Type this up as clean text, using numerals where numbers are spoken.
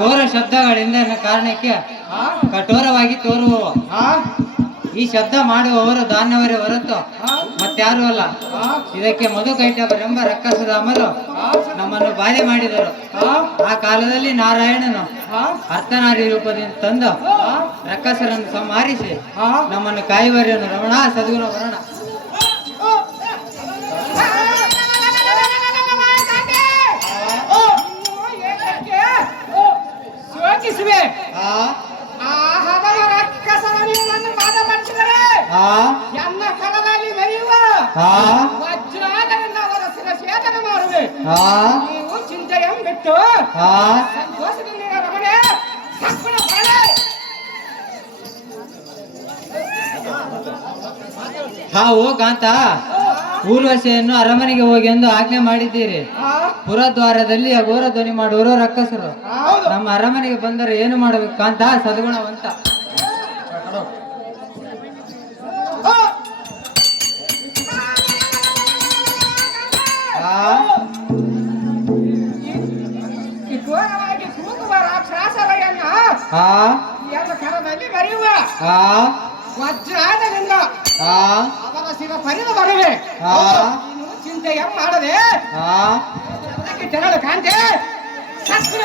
ಘೋರ ಶಬ್ದಗಳಿಂದ ಕಾರಣಕ್ಕೆ ಕಠೋರವಾಗಿ ತೋರುವವು. ಈ ಶಬ್ದ ಮಾಡುವವರು ದಾನವರೇ ಹೊರತು ಮತ್ತಾರು ಅಲ್ಲ. ಇದಕ್ಕೆ ಮಧುಕೈಟವರೆಂಬ ರಕ್ಕಸದ ಅಮಲು ನಮ್ಮನ್ನು ಬಾಧೆ ಮಾಡಿದರು. ಆ ಕಾಲದಲ್ಲಿ ನಾರಾಯಣನು ಅರ್ಥನಾರಿ ರೂಪದಿಂದ ತಂದು ರಕ್ಕಸರನ್ನು ಸಂಹರಿಸಿ ನಮ್ಮನ್ನು ಕಾಯುವರೆಯನ್ನು ರಮಣ ಸದ್ಗುಣ ವರಣ. ಎನ್ನ ಕರದಲ್ಲಿ ಬರೆಯುವ ವಜ್ರಾದರಿಂದ ಅವರ ಶಿರಛೇದನ ಮಾಡುವೆ. ನೀವು ಚಿಂತೆಯನ್ನು ಬಿಟ್ಟು ಸಂತೋಷದಿಂದ ರಮಣೆ ಸದ್ಗುಣ ಬರಲೆ. ಓ ಕಾಂತ, ಊರ್ವಶಿಯನ್ನು ಅರಮನೆಗೆ ಹೋಗಿ ಎಂದು ಆಜ್ಞೆ ಮಾಡಿದ್ದೀರಿ. ಪುರದ್ವಾರದಲ್ಲಿ ಅಘೋರ ಧ್ವನಿ ಮಾಡುವರು ರಕ್ಕಸರು. ನಮ್ಮ ಅರಮನೆಗೆ ಬಂದರೆ ಏನು ಮಾಡಬೇಕು ಕಾಂತ ಸದ್ಗುಣವಂತ? ಘೋರವಾಗಿ ಕೂಗುವ ರಾಕ್ಷಸರನ್ನ ಕರದಲ್ಲಿ ಬರೆಯುವ ವಜ್ರಾದರಿಂದ ಅವರ ಶಿರ ಪರಿದು ಬರುವೆ. ಚಿಂತೆಯ ಮಾಡದೆ ತೆರಳು ಕಾಂತೆ ಸತ್ಗುಣ